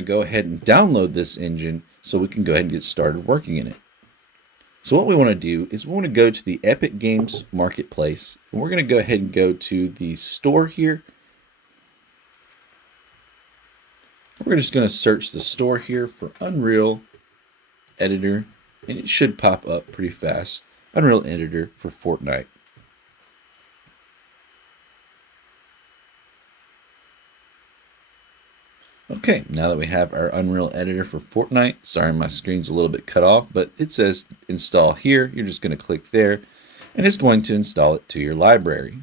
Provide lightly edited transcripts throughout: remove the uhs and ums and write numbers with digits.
Go ahead and download this engine so we can go ahead and get started working in it. So what we want to do is we want to go to the Epic Games Marketplace, and we're going to go ahead and go to the store here. We're just going to search the store here for Unreal Editor, and it should pop up pretty fast. Unreal Editor for Fortnite. Okay, now that we have our Unreal Editor for Fortnite, sorry my screen's a little bit cut off, but it says install here. You're just going to click there, and it's going to install it to your library.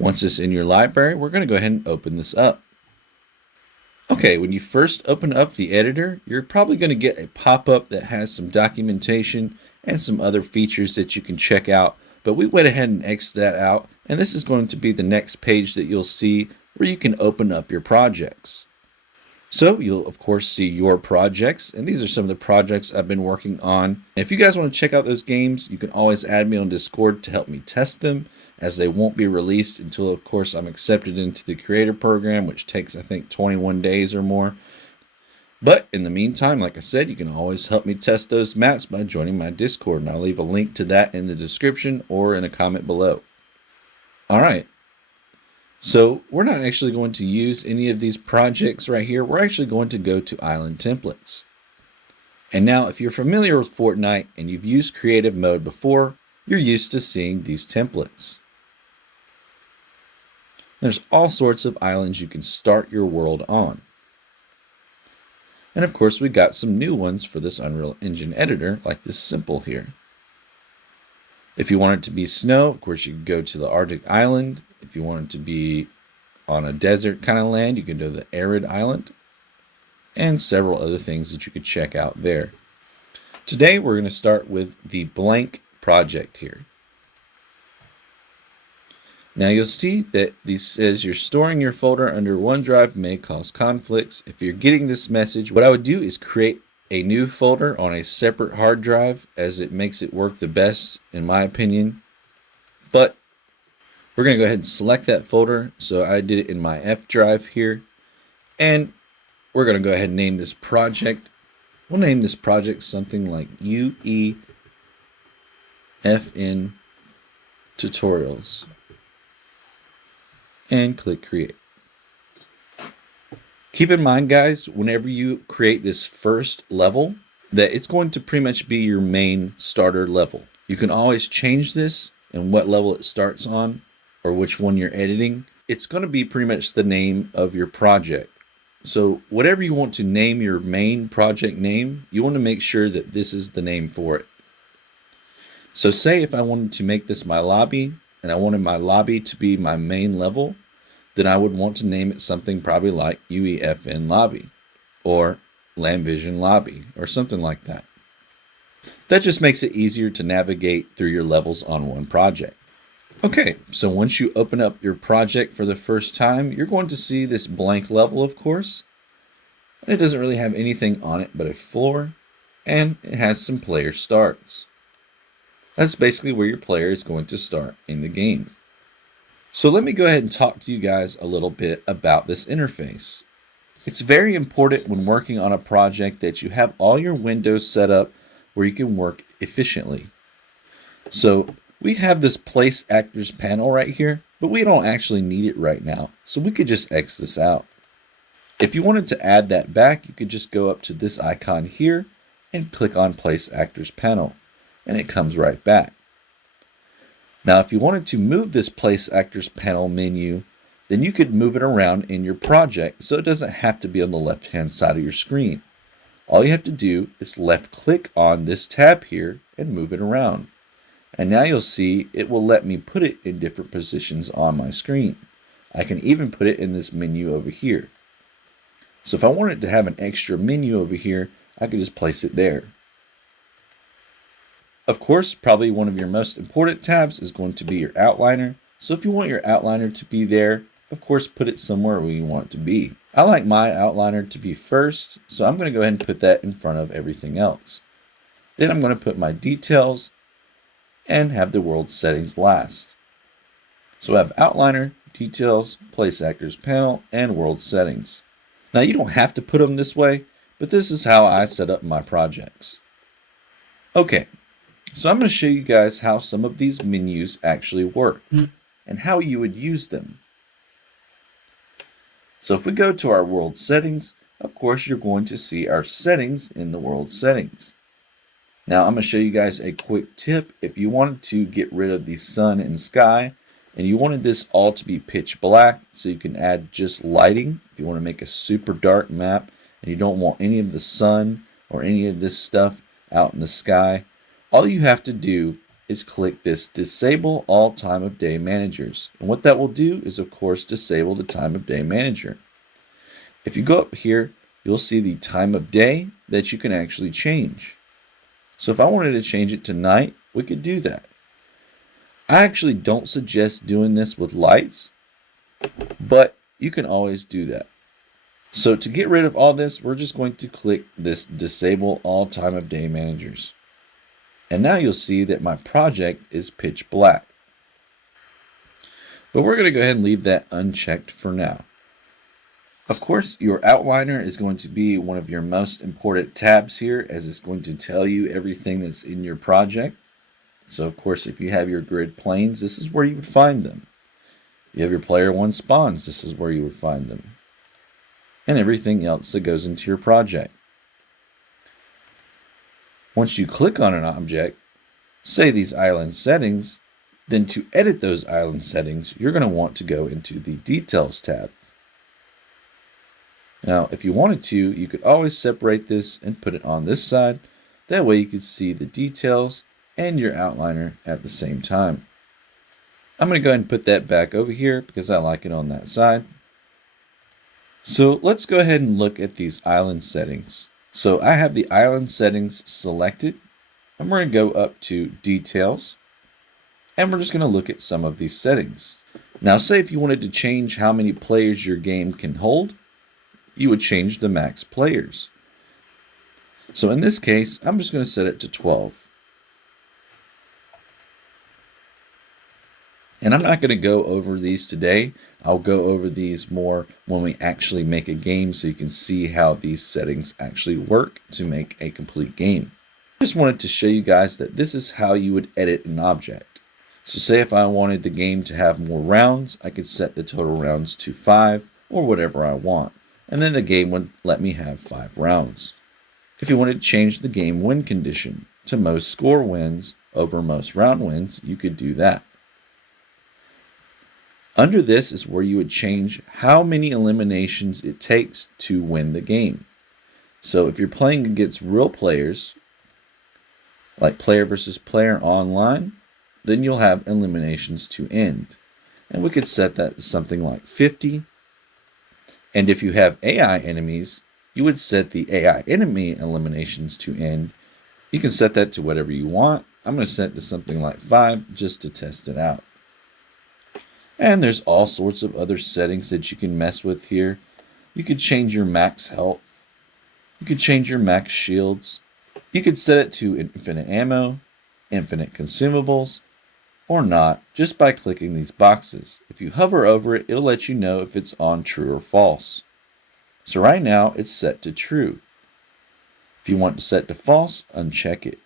Once it's in your library, we're going to go ahead and open this up. Okay, when you first open up the editor, you're probably going to get a pop-up that has some documentation and some other features that you can check out, but we went ahead and X'd that out, and this is going to be the next page that you'll see where you can open up your projects. So you'll of course see your projects, and these are some of the projects I've been working on. And if you guys want to check out those games, you can always add me on Discord to help me test them, as they won't be released until of course I'm accepted into the creator program, which takes I think 21 days or more. But in the meantime, like I said, you can always help me test those maps by joining my Discord, and I'll leave a link to that in the description or in a comment below. Alright. So we're not actually going to use any of these projects right here. We're actually going to go to Island Templates. And now if you're familiar with Fortnite and you've used creative mode before, you're used to seeing these templates. There's all sorts of islands you can start your world on. And of course we got some new ones for this Unreal Engine editor, like this simple here. If you want it to be snow, of course you can go to the Arctic island. If you want it to be on a desert kind of land, you can do the arid island, and several other things that you could check out there. Today we're going to start with the blank project here. Now you'll see that this says you're storing your folder under OneDrive may cause conflicts. If you're getting this message, what I would do is create a new folder on a separate hard drive, as it makes it work the best in my opinion. But we're going to go ahead and select that folder. So I did it in my F drive here, and we're going to go ahead and name this project. We'll name this project something like UEFN Tutorials, and click create. Keep in mind, guys, whenever you create this first level, that it's going to pretty much be your main starter level. You can always change this and what level it starts on, or which one you're editing. It's going to be pretty much the name of your project. So whatever you want to name your main project name, you want to make sure that this is the name for it. So say if I wanted to make this my lobby, and I wanted my lobby to be my main level, then I would want to name it something probably like UEFN Lobby or Land Vision Lobby or something like that. That just makes it easier to navigate through your levels on one project. Okay, so once you open up your project for the first time, you're going to see this blank level, of course. And it doesn't really have anything on it but a floor, and it has some player starts. That's basically where your player is going to start in the game. So let me go ahead and talk to you guys a little bit about this interface. It's very important when working on a project that you have all your windows set up where you can work efficiently. So we have this place actors panel right here, but we don't actually need it right now, so we could just X this out. If you wanted to add that back, you could just go up to this icon here and click on place actors panel, and it comes right back. Now if you wanted to move this place actors panel menu, then you could move it around in your project so it doesn't have to be on the left hand side of your screen. All you have to do is left click on this tab here and move it around. And now you'll see it will let me put it in different positions on my screen. I can even put it in this menu over here. So if I wanted to have an extra menu over here, I could just place it there. Of course, probably one of your most important tabs is going to be your outliner. So if you want your outliner to be there, of course, put it somewhere where you want it to be. I like my outliner to be first, so I'm going to go ahead and put that in front of everything else. Then I'm going to put my details and have the world settings last. So I have outliner, details, place actors panel, and world settings. Now you don't have to put them this way, but this is how I set up my projects. Okay, so I'm going to show you guys how some of these menus actually work and how you would use them. So if we go to our world settings, of course you're going to see our settings in the world settings. Now I'm going to show you guys a quick tip. If you wanted to get rid of the sun and sky, and you wanted this all to be pitch black, so you can add just lighting. If you want to make a super dark map and you don't want any of the sun or any of this stuff out in the sky, all you have to do is click this disable all time of day managers. And what that will do is, of course, disable the time of day manager. If you go up here, you'll see the time of day that you can actually change. So if I wanted to change it to night, we could do that. I actually don't suggest doing this with lights, but you can always do that. So to get rid of all this, we're just going to click this disable all time of day managers. And now you'll see that my project is pitch black. But we're going to go ahead and leave that unchecked for now. Of course, your outliner is going to be one of your most important tabs here, as it's going to tell you everything that's in your project. So of course, if you have your grid planes, this is where you would find them. If you have your player one spawns, this is where you would find them. And everything else that goes into your project. Once you click on an object, say these island settings, then to edit those island settings, you're going to want to go into the Details tab. Now, if you wanted to, you could always separate this and put it on this side. That way you could see the details and your outliner at the same time. I'm going to go ahead and put that back over here because I like it on that side. So let's go ahead and look at these island settings. So I have the island settings selected. I'm going to go up to Details, and we're just going to look at some of these settings. Now, say if you wanted to change how many players your game can hold, you would change the max players. So in this case, I'm just going to set it to 12. And I'm not going to go over these today. I'll go over these more when we actually make a game so you can see how these settings actually work to make a complete game. I just wanted to show you guys that this is how you would edit an object. So say if I wanted the game to have more rounds, I could set the total rounds to 5 or whatever I want. And then the game would let me have 5 rounds. If you wanted to change the game win condition to most score wins over most round wins, you could do that. Under this is where you would change how many eliminations it takes to win the game. So if you're playing against real players, like player versus player online, then you'll have eliminations to end. And we could set that to something like 50. And if you have AI enemies, you would set the AI enemy eliminations to end. You can set that to whatever you want. I'm going to set it to something like 5 just to test it out. And there's all sorts of other settings that you can mess with here. You could change your max health. You could change your max shields. You could set it to infinite ammo, infinite consumables, or not, just by clicking these boxes. If you hover over it, it'll let you know if it's on true or false. So right now, it's set to true. If you want to set to false, uncheck it.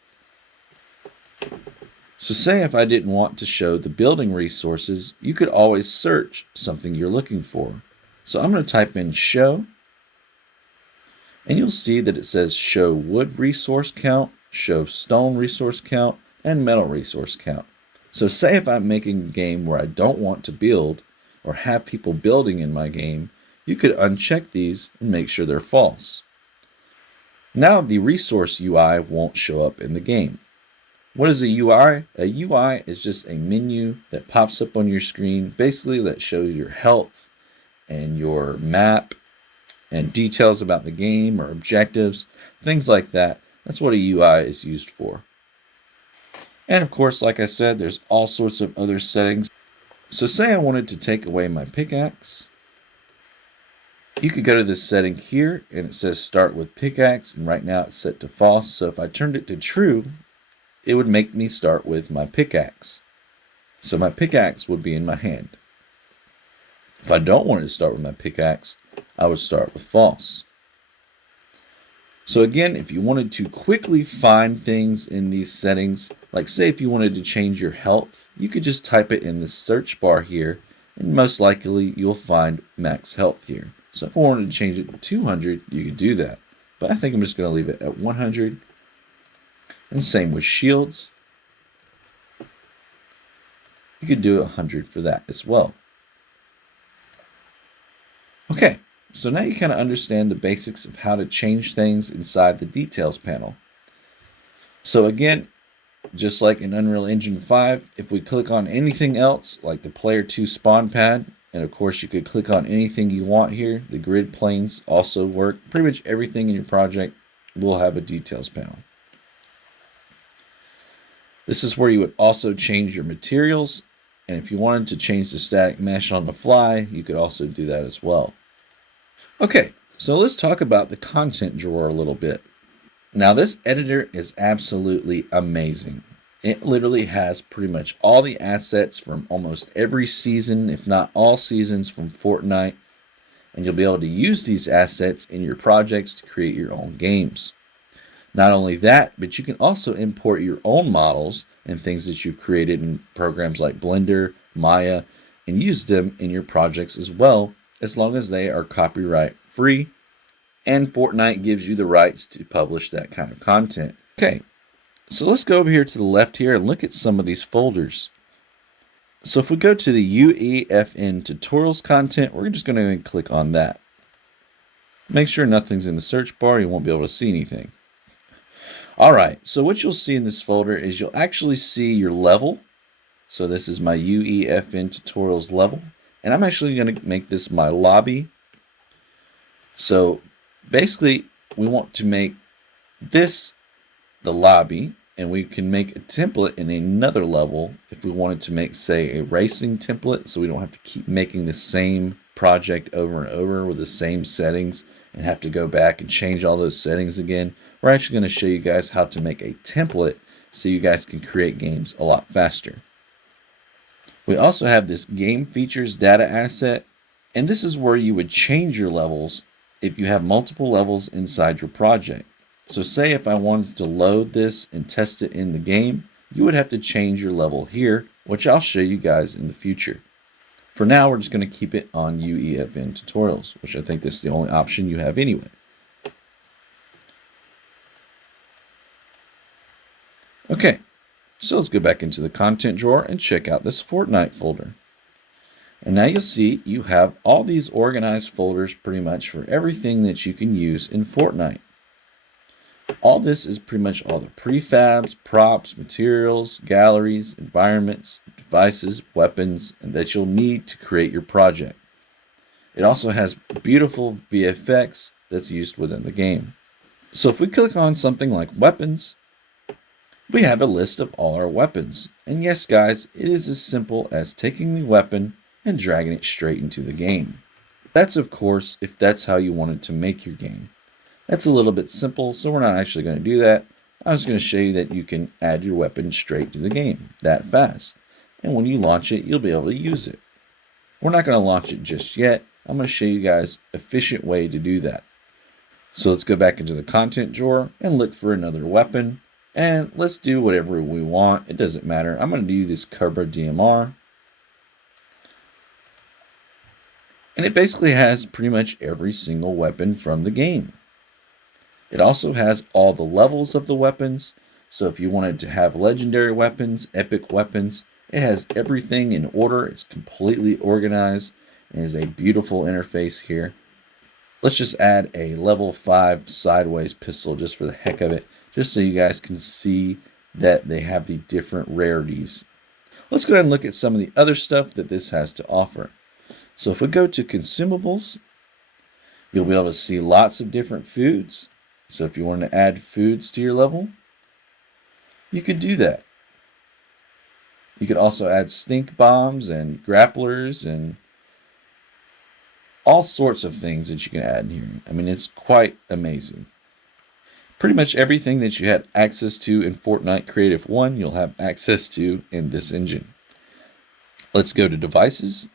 So say if I didn't want to show the building resources, you could always search something you're looking for. So I'm going to type in show, and you'll see that it says show wood resource count, show stone resource count, and metal resource count. So say if I'm making a game where I don't want to build or have people building in my game, you could uncheck these and make sure they're false. Now the resource UI won't show up in the game. What is a UI? A UI is just a menu that pops up on your screen, basically that shows your health and your map and details about the game or objectives, things like that. That's what a UI is used for. And of course, like I said, there's all sorts of other settings. So say I wanted to take away my pickaxe. You could go to this setting here and it says start with pickaxe, and right now it's set to false. So if I turned it to true, it would make me start with my pickaxe. So my pickaxe would be in my hand. If I don't want it to start with my pickaxe, I would start with false. So again, if you wanted to quickly find things in these settings, like say if you wanted to change your health, you could just type it in the search bar here, and most likely you'll find max health here. So if I wanted to change it to 200, you could do that. But I think I'm just going to leave it at 100. And same with shields. You could do 100 for that as well. Okay. So now you kind of understand the basics of how to change things inside the details panel. So again, just like in Unreal Engine 5, if we click on anything else, like the Player 2 spawn pad, and of course you could click on anything you want here, the grid planes also work. Pretty much everything in your project will have a details panel. This is where you would also change your materials, and if you wanted to change the static mesh on the fly, you could also do that as well. Okay, so let's talk about the content drawer a little bit. Now this editor is absolutely amazing. It literally has pretty much all the assets from almost every season, if not all seasons from Fortnite, and you'll be able to use these assets in your projects to create your own games. Not only that, but you can also import your own models and things that you've created in programs like Blender, Maya, and use them in your projects as well, as long as they are copyright free, and Fortnite gives you the rights to publish that kind of content. Okay, so let's go over here to the left here and look at some of these folders. So if we go to the UEFN tutorials content, we're just going to click on that. Make sure nothing's in the search bar, you won't be able to see anything. Alright, so what you'll see in this folder is you'll actually see your level. So this is my UEFN tutorials level. And I'm actually going to make this my lobby. So basically, we want to make this the lobby, and we can make a template in another level if we wanted to make, say, a racing template, so we don't have to keep making the same project over and over with the same settings and have to go back and change all those settings again. We're actually going to show you guys how to make a template so you guys can create games a lot faster. We also have this game features data asset, and this is where you would change your levels if you have multiple levels inside your project. So say if I wanted to load this and test it in the game, you would have to change your level here, which I'll show you guys in the future. For now, we're just going to keep it on UEFN tutorials, which I think is the only option you have anyway. Okay. So let's go back into the content drawer and check out this Fortnite folder. And now you'll see you have all these organized folders pretty much for everything that you can use in Fortnite. All this is pretty much all the prefabs, props, materials, galleries, environments, devices, weapons, and that you'll need to create your project. It also has beautiful VFX that's used within the game. So if we click on something like weapons, we have a list of all our weapons. And yes, guys, it is as simple as taking the weapon and dragging it straight into the game. That's, of course, if that's how you wanted to make your game. That's a little bit simple, so we're not actually going to do that. I'm just going to show you that you can add your weapon straight to the game that fast. And when you launch it, you'll be able to use it. We're not going to launch it just yet. I'm going to show you guys an efficient way to do that. So let's go back into the content drawer and look for another weapon. And let's do whatever we want. It doesn't matter. I'm going to do this Cobra DMR. And it basically has pretty much every single weapon from the game. It also has all the levels of the weapons. So if you wanted to have legendary weapons, epic weapons, it has everything in order. It's completely organized and is a beautiful interface here. Let's just add a level 5 sideways pistol just for the heck of it, just so you guys can see that they have the different rarities. Let's go ahead and look at some of the other stuff that this has to offer. So if we go to consumables, you'll be able to see lots of different foods. So if you want to add foods to your level, you could do that. You could also add stink bombs and grapplers and all sorts of things that you can add in here. I mean, it's quite amazing. Pretty much everything that you had access to in Fortnite Creative 1, you'll have access to in this engine. Let's go to devices.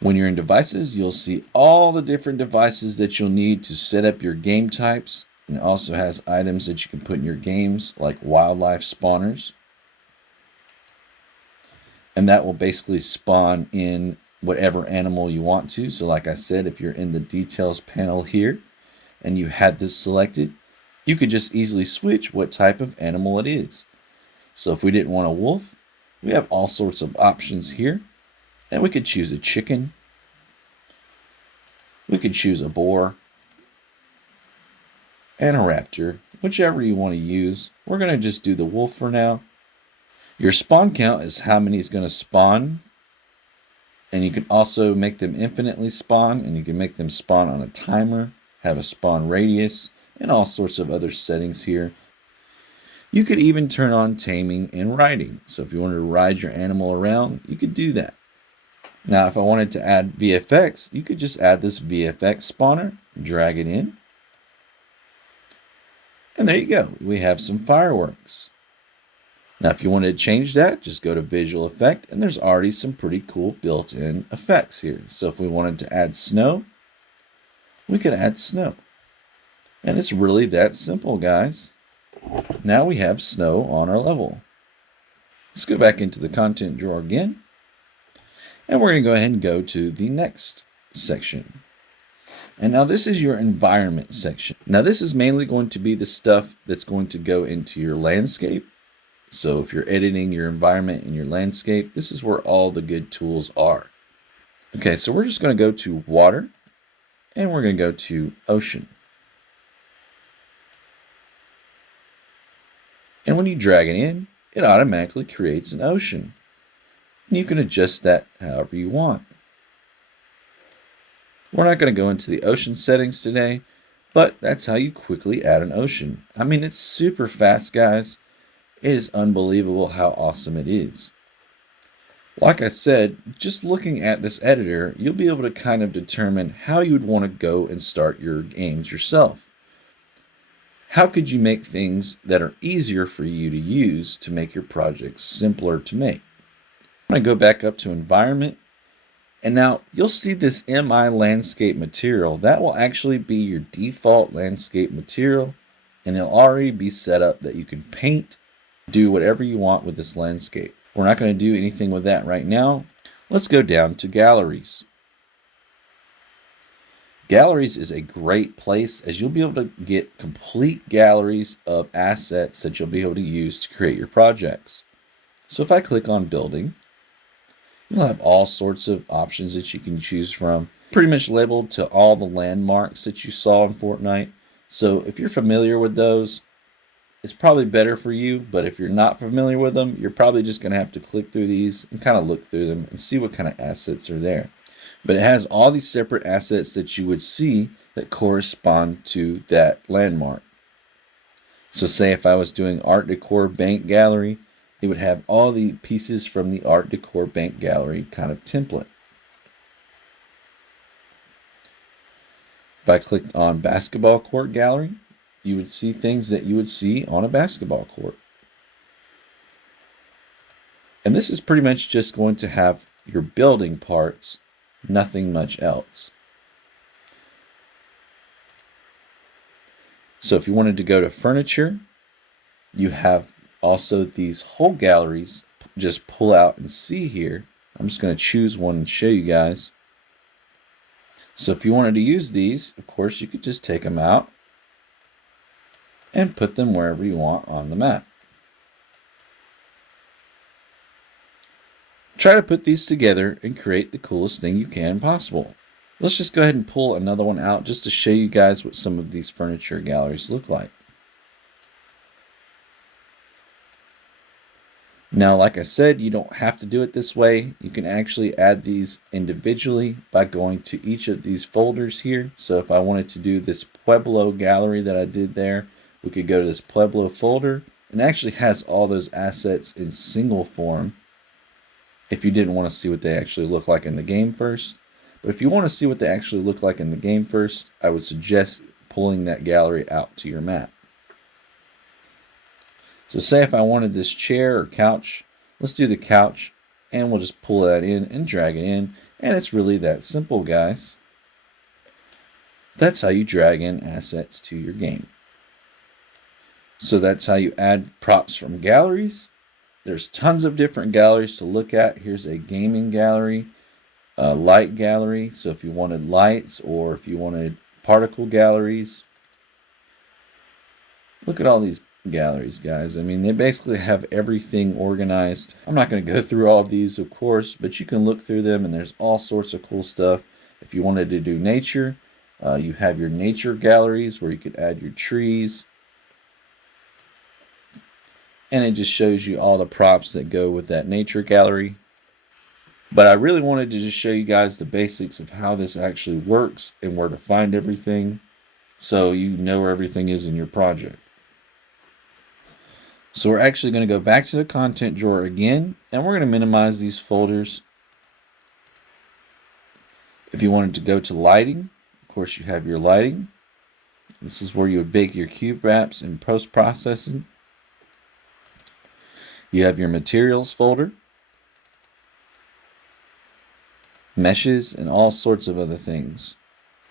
When you're in devices, you'll see all the different devices that you'll need to set up your game types. And it also has items that you can put in your games, like wildlife spawners. And that will basically spawn in whatever animal you want to. So like I said, if you're in the details panel here and you had this selected, you could just easily switch what type of animal it is. So if we didn't want a wolf, we have all sorts of options here. And we could choose a chicken. We could choose a boar and a raptor, whichever you want to use. We're going to just do the wolf for now. Your spawn count is how many is going to spawn. And you can also make them infinitely spawn, and you can make them spawn on a timer, have a spawn radius, and all sorts of other settings here. You could even turn on taming and riding. So if you wanted to ride your animal around, you could do that. Now, if I wanted to add VFX, you could just add this VFX spawner, drag it in. And there you go. We have some fireworks. Now, if you wanted to change that, just go to Visual Effect, and there's already some pretty cool built-in effects here. So if we wanted to add snow, we could add snow. And it's really that simple, guys. Now we have snow on our level. Let's go back into the content drawer again. And we're going to go ahead and go to the next section. And now this is your environment section. Now this is mainly going to be the stuff that's going to go into your landscape. So if you're editing your environment and your landscape, this is where all the good tools are. Okay, so we're just going to go to water, and we're going to go to ocean. And when you drag it in, it automatically creates an ocean. And you can adjust that however you want. We're not going to go into the ocean settings today, but that's how you quickly add an ocean. I mean, it's super fast, guys. It is unbelievable how awesome it is. Like I said, just looking at this editor, you'll be able to kind of determine how you would want to go and start your games yourself. How could you make things that are easier for you to use to make your projects simpler to make? I'm going to go back up to environment, and now you'll see this MI landscape material. That will actually be your default landscape material, and it'll already be set up that you can paint, do whatever you want with this landscape. We're not going to do anything with that right now. Let's go down to galleries. Galleries is a great place, as you'll be able to get complete galleries of assets that you'll be able to use to create your projects. So if I click on building, you'll have all sorts of options that you can choose from, pretty much labeled to all the landmarks that you saw in Fortnite. So if you're familiar with those, it's probably better for you, but if you're not familiar with them, you're probably just going to have to click through these and kind of look through them and see what kind of assets are there. But it has all these separate assets that you would see that correspond to that landmark. So say if I was doing Art Decor Bank Gallery, it would have all the pieces from the Art Decor Bank Gallery kind of template. If I clicked on Basketball Court Gallery, you would see things that you would see on a basketball court. And this is pretty much just going to have your building parts, nothing much else. So if you wanted to go to furniture, you have also these whole galleries. Just pull out and see here. I'm just going to choose one and show you guys. So if you wanted to use these, of course, you could just take them out and put them wherever you want on the map. Try to put these together and create the coolest thing you can possible. Let's just go ahead and pull another one out just to show you guys what some of these furniture galleries look like. Now, like I said, you don't have to do it this way. You can actually add these individually by going to each of these folders here. So if I wanted to do this Pueblo gallery that I did there, we could go to this Pueblo folder, and it actually has all those assets in single form if you didn't want to see what they actually look like in the game first. But if you want to see what they actually look like in the game first, I would suggest pulling that gallery out to your map. So say if I wanted this chair or couch, let's do the couch, and we'll just pull that in and drag it in. And it's really that simple, guys. That's how you drag in assets to your game. So that's how you add props from galleries. There's tons of different galleries to look at. Here's a gaming gallery, a light gallery. So if you wanted lights or if you wanted particle galleries, look at all these galleries, guys. I mean, they basically have everything organized. I'm not going to go through all of these, of course, but you can look through them and there's all sorts of cool stuff. If you wanted to do nature, you have your nature galleries where you could add your trees. And it just shows you all the props that go with that nature gallery. But I really wanted to just show you guys the basics of how this actually works and where to find everything so you know where everything is in your project. So we're actually going to go back to the content drawer again, and we're going to minimize these folders. If you wanted to go to lighting, of course you have your lighting. This is where you would bake your cube wraps in post-processing. You have your materials folder, meshes, and all sorts of other things.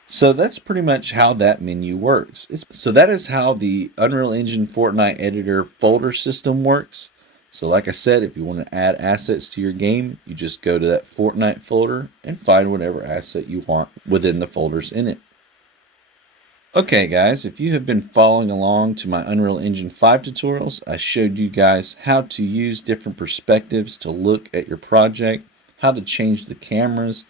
So that's pretty much how that menu works. So that is how the Unreal Engine Fortnite editor folder system works. So like I said, if you want to add assets to your game, you just go to that Fortnite folder and find whatever asset you want within the folders in it. Okay guys, if you have been following along to my Unreal Engine 5 tutorials, I showed you guys how to use different perspectives to look at your project, how to change the cameras,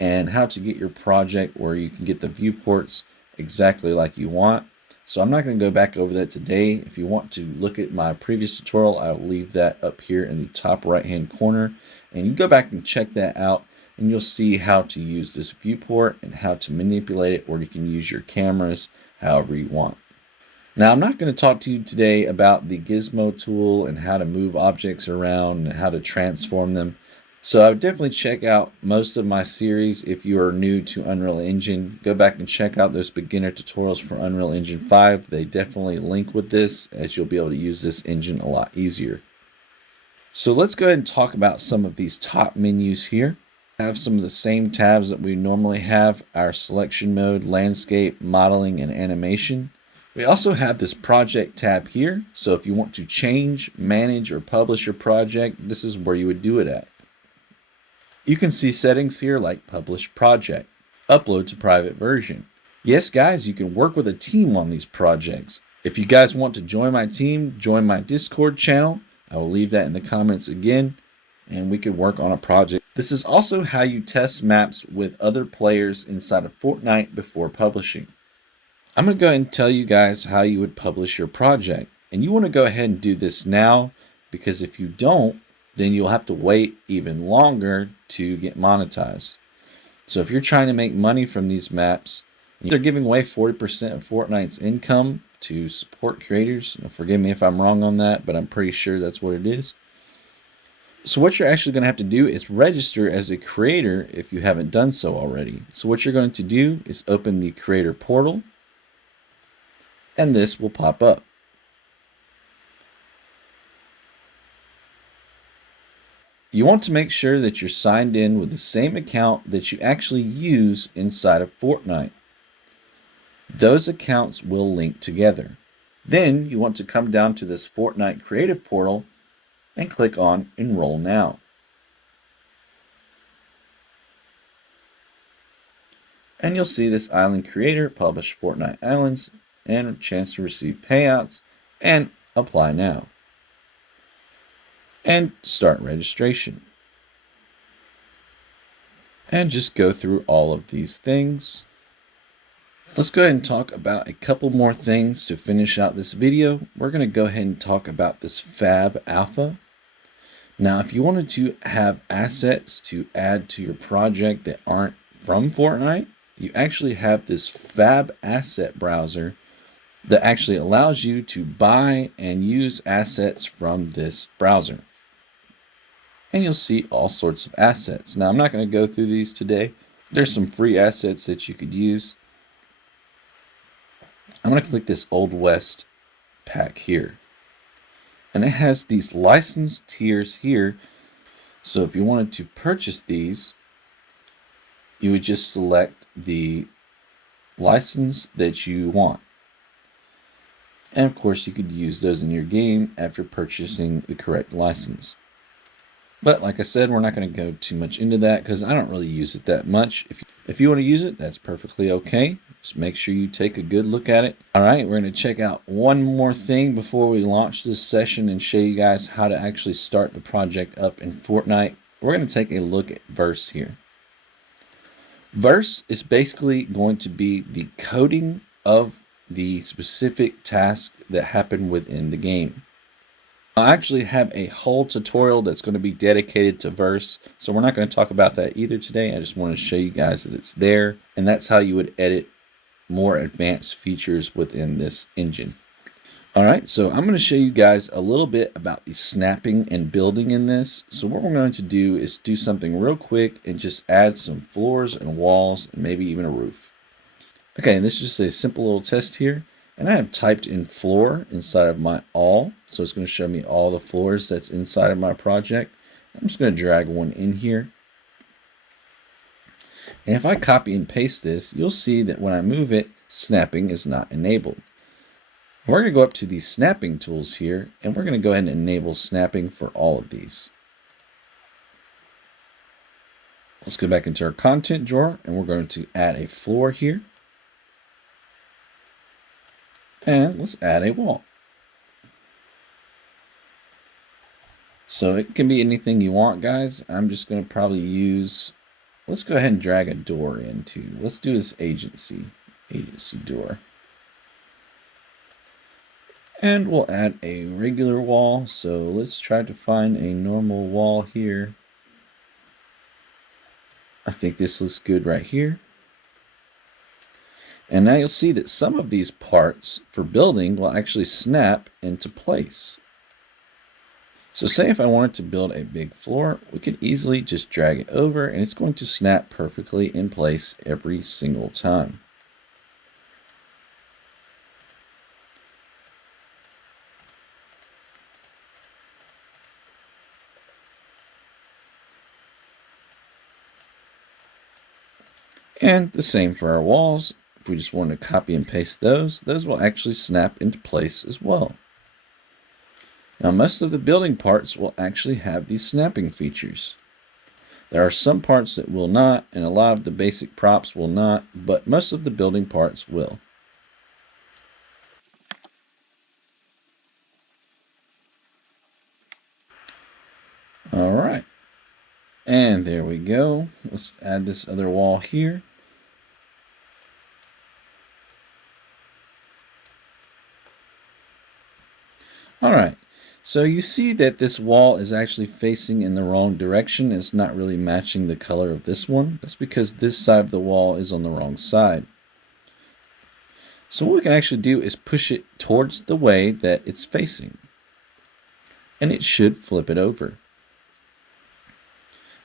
and how to get your project where you can get the viewports exactly like you want. So I'm not going to go back over that today. If you want to look at my previous tutorial, I'll leave that up here in the top right hand corner, and you can go back and check that out. And you'll see how to use this viewport and how to manipulate it, or you can use your cameras however you want. Now, I'm not going to talk to you today about the gizmo tool and how to move objects around and how to transform them. So I would definitely check out most of my series if you are new to Unreal Engine. Go back and check out those beginner tutorials for Unreal Engine 5. They definitely link with this, as you'll be able to use this engine a lot easier. So let's go ahead and talk about some of these top menus here. Have some of the same tabs that we normally have: our selection mode, landscape, modeling, and animation. We also have this project tab here. So if you want to change, manage, or publish your project, this is where you would do it at. You can see settings here like publish project, upload to private version. Yes, guys, you can work with a team on these projects. If you guys want to join my team, join my Discord channel. I will leave that in the comments again, and we can work on a project. This is also how you test maps with other players inside of Fortnite before publishing. I'm going to go ahead and tell you guys how you would publish your project. And you want to go ahead and do this now, because if you don't, then you'll have to wait even longer to get monetized. So if you're trying to make money from these maps, they're giving away 40% of Fortnite's income to support creators. Now, forgive me if I'm wrong on that, but I'm pretty sure that's what it is. So what you're actually going to have to do is register as a creator if you haven't done so already. So what you're going to do is open the creator portal, and this will pop up. You want to make sure that you're signed in with the same account that you actually use inside of Fortnite. Those accounts will link together. Then you want to come down to this Fortnite creative portal and click on Enroll Now. And you'll see this island creator, publish Fortnite Islands, and a chance to receive payouts, and apply now. And start registration. And just go through all of these things. Let's go ahead and talk about a couple more things to finish out this video. We're going to go ahead and talk about this Fab Alpha. Now, if you wanted to have assets to add to your project that aren't from Fortnite, you actually have this Fab Asset browser that actually allows you to buy and use assets from this browser. And you'll see all sorts of assets. Now, I'm not going to go through these today. There's some free assets that you could use. I'm going to click this Old West pack here. And it has these licensed tiers here. So if you wanted to purchase these, you would just select the license that you want. And of course, you could use those in your game after purchasing the correct license. But like I said, we're not going to go too much into that because I don't really use it that much. If you want to use it, that's perfectly okay. Just make sure you take a good look at it. All right, we're going to check out one more thing before we launch this session and show you guys how to actually start the project up in Fortnite. We're going to take a look at Verse here. Verse is basically going to be the coding of the specific task that happened within the game. I actually have a whole tutorial that's going to be dedicated to Verse, so we're not going to talk about that either today. I just want to show you guys that it's there, and that's how you would edit more advanced features within this engine. All right, so I'm going to show you guys a little bit about the snapping and building in this. So what we're going to do is do something real quick and just add some floors and walls and maybe even a roof. Okay, and this is just a simple little test here. And I have typed in floor inside of my all. So it's going to show me all the floors that's inside of my project. I'm just going to drag one in here. And if I copy and paste this, you'll see that when I move it, snapping is not enabled. We're going to go up to these snapping tools here, and we're going to go ahead and enable snapping for all of these. Let's go back into our content drawer, and we're going to add a floor here. And let's add a wall. So it can be anything you want, guys. I'm just going to probably use, let's go ahead and drag a door into, let's do this agency door. And we'll add a regular wall. So let's try to find a normal wall here. I think this looks good right here. And now you'll see that some of these parts for building will actually snap into place. So say if I wanted to build a big floor, we could easily just drag it over and it's going to snap perfectly in place every single time. And the same for our walls. If we just want to copy and paste those will actually snap into place as well. Now most of the building parts will actually have these snapping features. There are some parts that will not, and a lot of the basic props will not, but most of the building parts will. All right, and there we go. Let's add this other wall here. All right, so you see that this wall is actually facing in the wrong direction. It's not really matching the color of this one. That's because this side of the wall is on the wrong side. So what we can actually do is push it towards the way that it's facing. And it should flip it over.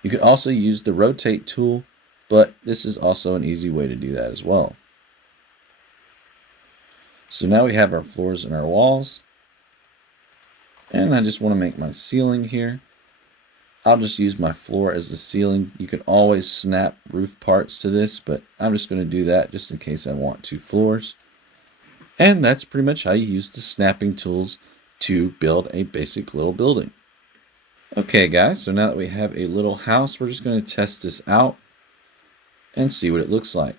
You could also use the rotate tool, but this is also an easy way to do that as well. So now we have our floors and our walls. And I just want to make my ceiling here. I'll just use my floor as the ceiling. You can always snap roof parts to this, but I'm just going to do that just in case I want two floors. And that's pretty much how you use the snapping tools to build a basic little building. Okay guys, so now that we have a little house, we're just going to test this out and see what it looks like.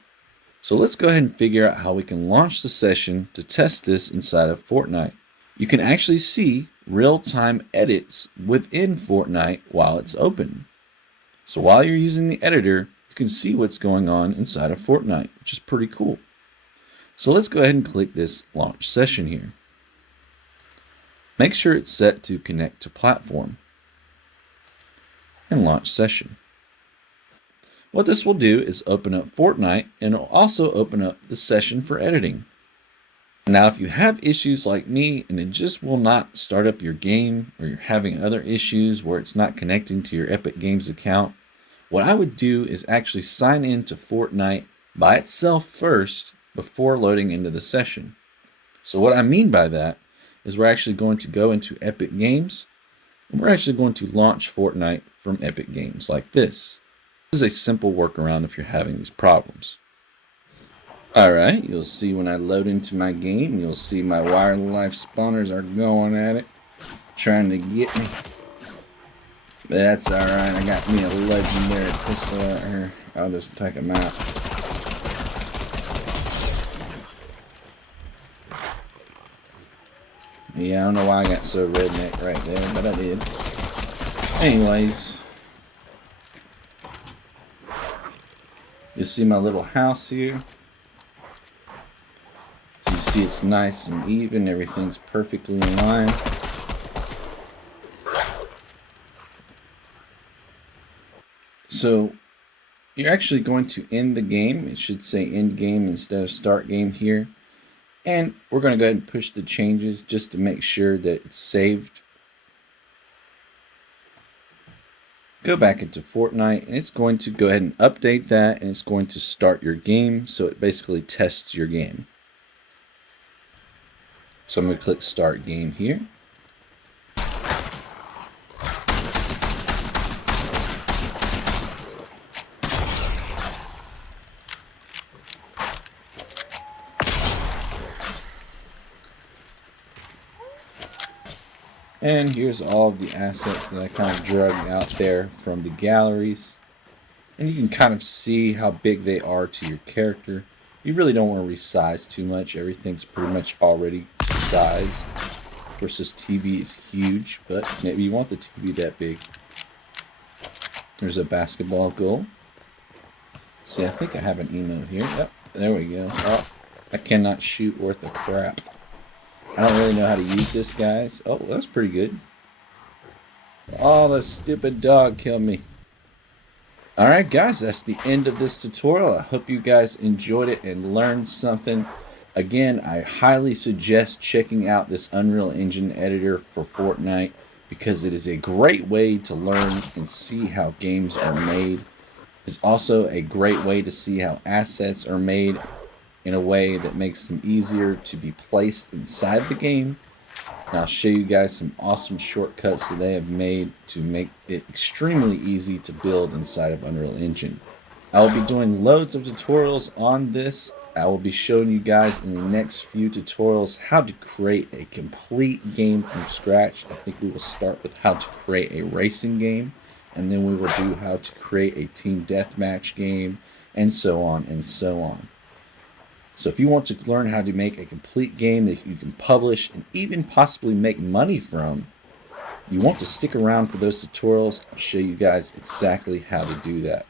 So let's go ahead and figure out how we can launch the session to test this inside of Fortnite. You can actually see real-time edits within Fortnite while it's open. So while you're using the editor, you can see what's going on inside of Fortnite, which is pretty cool. So let's go ahead and click this launch session here. Make sure it's set to connect to platform and launch session. What this will do is open up Fortnite, and it'll also open up the session for editing. Now, if you have issues like me and it just will not start up your game, or you're having other issues where it's not connecting to your Epic Games account, what I would do is actually sign in to Fortnite by itself first before loading into the session. So what I mean by that is we're actually going to go into Epic Games, and we're actually going to launch Fortnite from Epic Games like this. This is a simple workaround if you're having these problems. Alright, you'll see when I load into my game, you'll see my wildlife spawners are going at it, trying to get me. But that's alright, I got me a legendary pistol out here. I'll just take them out. Yeah, I don't know why I got so redneck right there, but I did. Anyways, you'll see my little house here. So you see it's nice and even, everything's perfectly in line. So you're actually going to end the game. It should say end game instead of start game here. And we're going to go ahead and push the changes just to make sure that it's saved. Go back into Fortnite, and it's going to go ahead and update that, and it's going to start your game. So it basically tests your game. So I'm going to click start game here. And here's all of the assets that I kind of drug out there from the galleries. And you can kind of see how big they are to your character. You really don't want to resize too much. Everything's pretty much already sized. Versus TV is huge, but maybe you want the TV that big. There's a basketball goal. See, I think I have an emote here. Yep, there we go. Oh, I cannot shoot worth a crap. I don't really know how to use this, guys. Oh, that's pretty good. Oh, that stupid dog killed me. Alright, guys, that's the end of this tutorial. I hope you guys enjoyed it and learned something. Again, I highly suggest checking out this Unreal Engine editor for Fortnite because it is a great way to learn and see how games are made. It's also a great way to see how assets are made in a way that makes them easier to be placed inside the game. And I'll show you guys some awesome shortcuts that they have made to make it extremely easy to build inside of Unreal Engine. I will be doing loads of tutorials on this. I will be showing you guys in the next few tutorials how to create a complete game from scratch. I think we will start with how to create a racing game, and then we will do how to create a team deathmatch game, and so on and so on. So if you want to learn how to make a complete game that you can publish and even possibly make money from, you want to stick around for those tutorials. I'll show you guys exactly how to do that.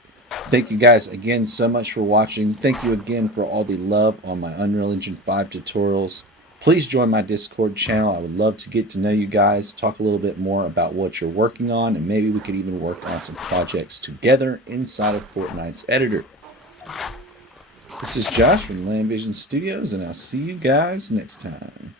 Thank you guys again so much for watching. Thank you again for all the love on my Unreal Engine 5 tutorials. Please join my Discord channel. I would love to get to know you guys, talk a little bit more about what you're working on, and maybe we could even work on some projects together inside of Fortnite's editor. This is Josh from Land Vision Studios, and I'll see you guys next time.